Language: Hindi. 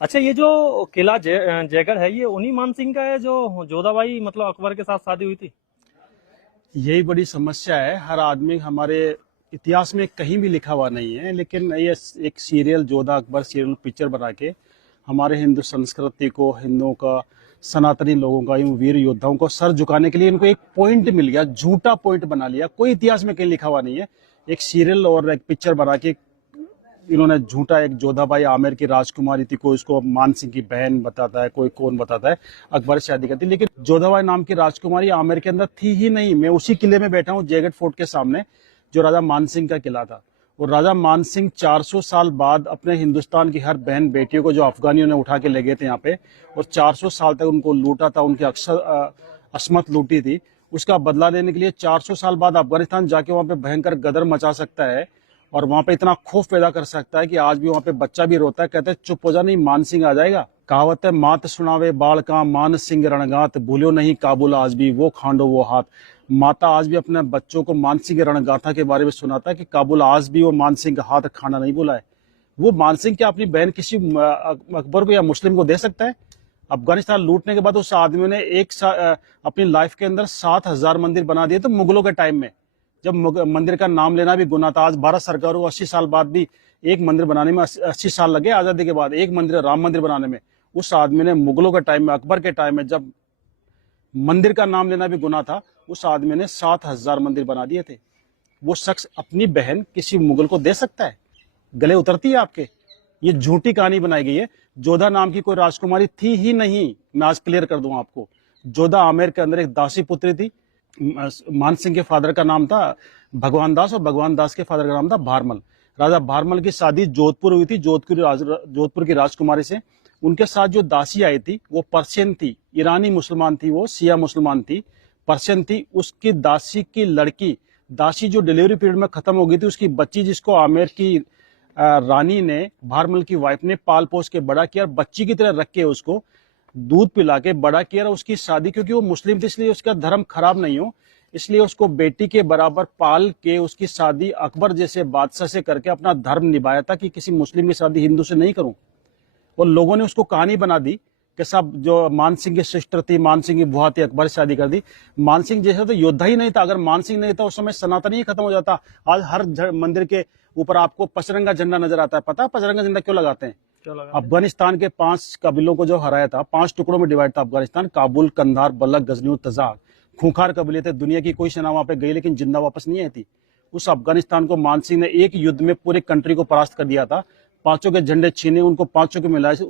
अच्छा, ये जो किला जयगढ़ है, ये उन्हीं मान सिंह का है जो जोधाबाई मतलब अकबर के साथ शादी हुई थी। यही बड़ी समस्या है। हर आदमी हमारे इतिहास में कहीं भी लिखा हुआ नहीं है, लेकिन ये एक serial Jodha Akbar serial picture बना के हमारे हिंदू संस्कृति को, हिंदुओं का, सनातनी लोगों का, इन वीर योद्धाओं को सर झुकाने के लिए इनको एक पॉइंट मिल गया, झूठा पॉइंट बना लिया। कोई इतिहास में कहीं लिखा हुआ नहीं है। एक सीरियल और एक पिक्चर बना के इन्होंने झूठा, एक जोधाबाई आमेर की राजकुमारी थी, कोई उसको मान सिंह की बहन बताता है, कोई कौन बताता है, अकबर से शादी करती, लेकिन जोधाबाई नाम की राजकुमारी आमेर के अंदर थी ही नहीं। मैं उसी किले में बैठा हूँ, जयगढ़ फोर्ट के सामने, जो राजा मान सिंह का किला था। और राजा मान सिंह 400 साल बाद अपने हिंदुस्तान की हर बहन बेटियों को, जो अफगानियों ने उठा के ले गए थे यहाँ पे, और 400 साल तक उनको लूटा था, उनकी अक्सर असमत लूटी थी, उसका बदला लेने के लिए 400 साल बाद अफगानिस्तान जाके वहां पे भयंकर गदर मचा सकता है और वहां पे इतना खौफ पैदा कर सकता है कि आज भी वहां पे बच्चा भी रोता है, कहते हैं चुप हो जा, नहीं मान सिंह आ जाएगा। कहावत है, मात सुनावे बाल का मान सिंह रणगात, भूलो नहीं काबुल आज भी वो खांडो वो हाथ। माता आज भी अपने बच्चों को मान सिंह रणगाथा के बारे में सुनाता है कि काबुल आज भी वो मान सिंह का हाथ खाना नहीं भूला है। वो मान सिंह क्या अपनी बहन किसी अकबर को या मुस्लिम को दे सकता है? अफगानिस्तान लूटने के बाद उस आदमी ने अपनी लाइफ के अंदर 7,000 मंदिर बना दिए। तो मुगलों के टाइम में जब मंदिर का नाम लेना भी गुनाह था, आज भारत सरकार को 80 साल बाद भी एक मंदिर बनाने में 80 साल लगे, आजादी के बाद एक मंदिर, राम मंदिर बनाने में। उस आदमी ने मुगलों के टाइम में, अकबर के टाइम में, जब मंदिर का नाम लेना भी गुनाह था, उस आदमी ने 7,000 मंदिर बना दिए थे। वो शख्स अपनी बहन किसी मुगल को दे सकता है? गले उतरती है आपके? ये झूठी कहानी बनाई गई है। जोधा नाम की कोई राजकुमारी थी ही नहीं। मैं आज क्लियर कर दूं आपको, जोधा आमेर के अंदर एक दासी पुत्री थी। मान सिंह के फादर का नाम था भगवान दास और भगवान दास के फादर का नाम था भारमल। राजा भारमल की शादी जोधपुर हुई थी, जोधपुर की राजकुमारी से। उनके साथ जो दासी आई थी वो पर्शियन थी, ईरानी मुसलमान थी, वो शिया मुसलमान थी, पर्शियन थी। उसकी दासी की लड़की, दासी जो डिलीवरी पीरियड में खत्म हो गई थी, उसकी बच्ची, जिसको आमेर की रानी ने, भारमल की वाइफ ने पाल पोस के बड़ा किया, बच्ची की तरह रख के उसको दूध पिला के बड़ा किया। उसकी शादी, क्योंकि वो मुस्लिम थी इसलिए उसका धर्म खराब नहीं हो, इसलिए उसको बेटी के बराबर पाल के उसकी शादी अकबर जैसे बादशाह से करके अपना धर्म निभाया था कि किसी मुस्लिम की शादी हिंदू से नहीं करूं। और लोगों ने उसको कहानी बना दी कि सब जो मान सिंह की सिस्टर थी, मान सिंह की बुआ थी, अकबर से शादी कर दी। मान सिंह जैसा तो योद्धा ही नहीं था। अगर मान सिंह नहीं था उस समय सनातन ही खत्म हो जाता। आज हर मंदिर के ऊपर आपको पचरंगा झंडा नजर आता है। पता है पचरंगा झंडा क्यों लगाते हैं? अफगानिस्तान के 5 कबीलों को जो हराया था, 5 टुकड़ों में डिवाइड था अफगानिस्तान, काबुल, कंधार, बलख, गजनी और तजाक। खूंखार कबीले थे। दुनिया की कोई सेना वहां पे गई लेकिन जिंदा वापस नहीं आई थी। उस अफगानिस्तान को मान सिंह ने एक युद्ध में पूरे कंट्री को परास्त कर दिया था। 5 के झंडे छीने, उनको 5 को मिलाए,